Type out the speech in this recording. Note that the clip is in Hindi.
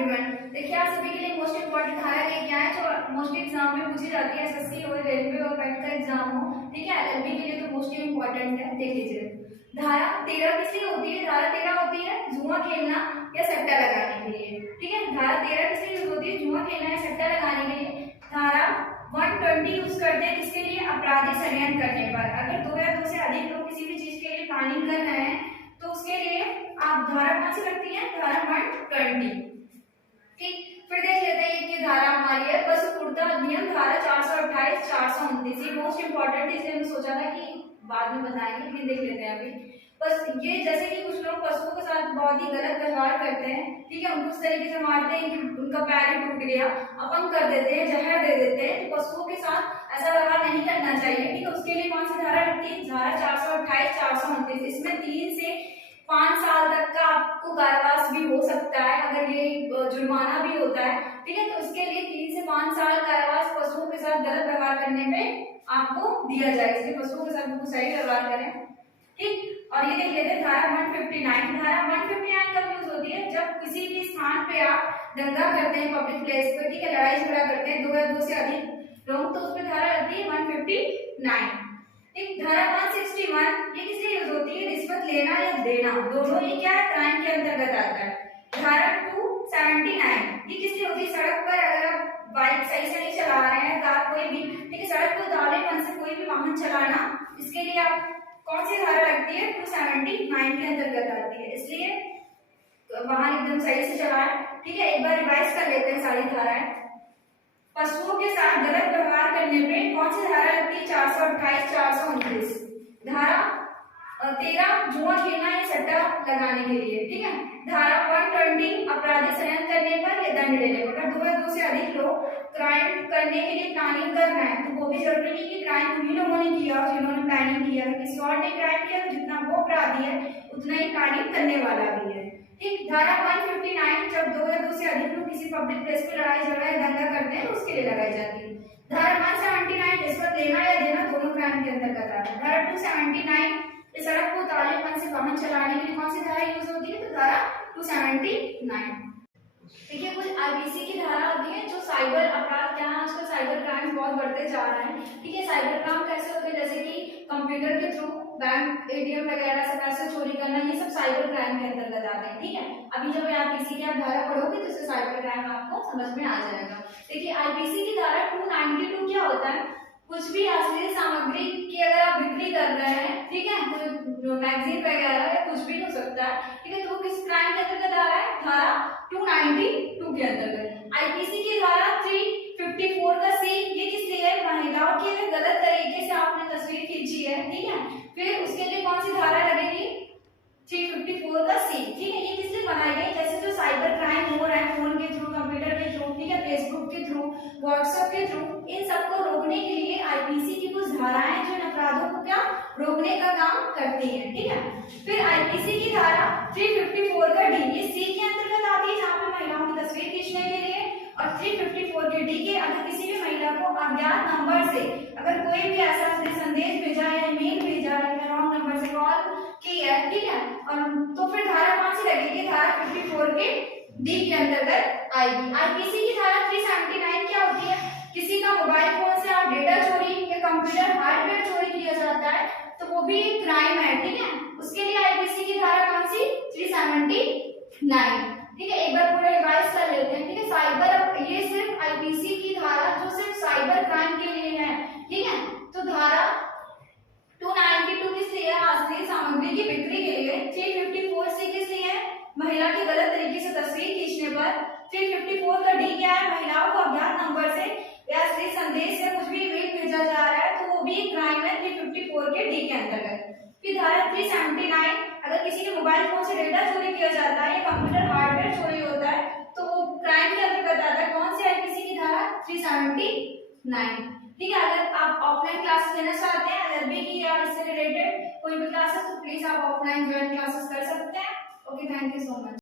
एवरीवन। देखिए आप सभी के लिए मोस्ट इंपॉर्टेंट धारा लेके आए जो मोस्टली एग्जाम में पूछी जाती है, एसएससी हो, रेलवे और बैंक का एग्जाम हो, ठीक है। एलएलबी के लिए तो मोस्टली इंपॉर्टेंट है। देख लीजिए धारा 13 किस लिए होती है। धारा 13 होती है जुआ खेलना या सट्टा लगाने के लिए, ठीक है। धारा 13 किस लिए यूज होती है, जुआ खेलना या सट्टा लगाने के लिए। धारा 120 यूज करते हैं किसके लिए, अपराधी षड्यंत्र करने पर। अगर दो या दो से अधिक लोग किसी भी चीज के लिए प्लानिंग कर रहे हैं तो उसके लिए आप धारा कौन सी लगती है, धारा 120, ठीक। फिर देख लेते हैं कि धारा हमारी है पशुपूर्ता अधिनियम, धारा 428 429। ये मोस्ट इंपॉर्टेंट है, इसलिए हमने सोचा था कि बाद में बताएंगे, लेकिन देख लेते हैं अभी। बस ये जैसे कि कुछ लोग पशुओं के साथ बहुत ही गलत व्यवहार करते हैं, ठीक है। उनको उस तरीके से मारते हैं कि उनका पैर ही टूट गया, अपंग कर देते हैं, जहर दे देते हैं। तो पशुओं के साथ ऐसा व्यवहार नहीं करना चाहिए, ठीक है। उसके लिए कौन सी धारा लगती है, धारा 428 429। इसमें 3 से 5 साल तक का आपको कारावास भी हो सकता है, अगर ये जुर्माना भी होता है, ठीक है। तो इसके लिए 3 से 5 साल कारावास पशुओं के साथ गलत व्यवहार करने पे आपको दिया जाए। इसलिए पशुओं के साथ बिल्कुल सही व्यवहार करें, ठीक। और ये देख लेते हैं धारा 159। धारा 159 कब यूज होती है, जब किसी भी स्थान पे आप दंगा करते हैं, पब्लिक प्लेस पे, ठीक है, लड़ाई झगड़ा करते हैं, दो या दो से अधिक लोग, तो उसमें धारा लगती है 159, ठीक। धारा 161 ये किस लिए यूज होती है, रिश्वत लेना या देना, दोनों ये क्या है, क्राइम के अंतर्गत आता है। धारा 279 ये किस लिए होती है, सड़क पर अगर आप बाइक सही से नहीं चला रहे हैं, कार कोई भी, ठीक है, सड़क पर उतावलेपन से कोई भी वाहन चलाना, इसके लिए आप कौन सी धारा लगती है, 279 के अंतर्गत आती है। इसलिए वाहन एकदम सही से चलाएं, ठीक है। एक बार रिवाइज कर लेते हैं सारी धाराएं। पशुओं के साथ गलत व्यवहार करने पे कौन सी धारा लगती है, 428 429। धारा 13 जुआ खेलना या सट्टा लगाने के लिए, ठीक है। धारा 120 अपराधी षड्यंत्र करने पर या दंड देने पर। अगर दो या दो से अधिक लोग क्राइम करने के लिए प्लानिंग कर रहे हैं तो वो भी जरूरी नहीं कि क्राइम उन्हीं लोगों ने किया जिन्होंने प्लानिंग किया, किसी और ने क्राइम किया तो जितना वो अपराधी है उतना ही प्लानिंग करने वाला भी है, ठीक। धारा 159 जब दो या दो से अधिक लोग किसी पब्लिक प्लेस पे लड़ाई झगड़ा या दंगा करते हैं उसके लिए लगाई जाती है। धारा 179 रिश्वत लेना या देना दोनों क्राइम के अंतर्गत आता है। धारा 279 सड़क को उतावलेपन से वाहन चलाने के लिए कौन सी धारा यूज होती है, तो धारा 279, ठीक है। कुछ आईपीसी की धारा होती है जो साइबर अपराध, क्या आजकल साइबर क्राइम बहुत बढ़ते जा रहे हैं, ठीक है। साइबर क्राइम कैसे होते हैं, जैसे कि कंप्यूटर के थ्रू बैंक एटीएम वगैरह से पैसे चोरी करना, ये सब साइबर क्राइम के अंतर्गत आते हैं, ठीक है। अभी जब आईपीसी की आप धारा पढ़ोगे तो इससे साइबर क्राइम आपको समझ में आ जाएगा। देखिए आईपीसी की धारा 292 क्या होता है, कुछ भी अश्लील सामग्री की अगर आप बिक्री कर रहे हैं, ठीक है, कोई मैगजीन वगैरह या कुछ भी हो सकता है, ठीक है, तो वो किस क्राइम के अंतर्गत आ रहा है, धारा 292 के अंतर्गत। आईपीसी की धारा 354 का सी, ये किस लिए है, महिलाओं के लिए गलत तरीके से आपने तस्वीर खींची है, ठीक है, फिर उसके लिए कौन सी धारा लगेगी, 354 का सी, ठीक है। ये किस लिए बनाई गई, जैसे जो साइबर क्राइम हो रहा है फोन के थ्रू, कंप्यूटर के थ्रू, ठीक है, फेसबुक के थ्रू, व्हाट्सएप के थ्रू, इन सबको रोकने के लिए आईपीसी की कुछ धाराएं जो इन अपराधों को क्या रोकने का काम करती हैं, ठीक है। फिर आईपीसी की धारा 354 का डी, ये सी के अंतर्गत आती है जहां पे महिलाओं की तस्वीर खींचने के लिए, और 354 के डी के अगर किसी भी महिला को अज्ञात नंबर से अगर कोई भी ऐसा संदेश भेजा है, ईमेल भेजा है, या रॉन्ग नंबर से कॉल की है, ठीक है, और तो फिर धारा कौन सी लगेगी, धारा 54 के डी के अंतर्गत आएगी। आईपीसी की धारा 379 क्या होती है, किसी का मोबाइल फोन से आप डेटा चोरी या कंप्यूटर हार्डवेयर चोरी किया जाता है तो वो भी एक क्राइम है, ठीक है। उसके लिए आईपीसी की धारा कौन सी, 379, ठीक है। एक बार पूरा रिवाइज कर लेते हैं, ठीक है। साइबर, ये सिर्फ आईपीसी की धारा जो सिर्फ साइबर क्राइम के लिए है, ठीक है। तो धारा 292 किस लिए है, अश्लील सामग्री की बिक्री के लिए। 354 से किस लिए है, महिला की गलत तरीके से तस्वीर खींचने पर। 354 का डी क्या है, महिलाओं को अज्ञात नंबर से या अश्लील संदेश या कुछ भी मेल भेजा जा रहा है तो वो भी एक क्राइम है 354 के डी के अंतर्गत। फिर धारा 379 अगर किसी के मोबाइल फोन से डेटा चोरी किया जाता है या कंप्यूटर हार्डवेयर चोरी होता है तो वो क्राइम के अंतर्गत आता है, कौन सी आईपीसी की धारा, 379, ठीक है। अगर आप ऑफलाइन क्लासेस लेना चाहते हैं एलएलबी की या इससे रिलेटेड कोई भी क्लासेस तो प्लीज आप ऑफलाइन ज्वाइन क्लासेस कर सकते हैं। Okay, thank you so much.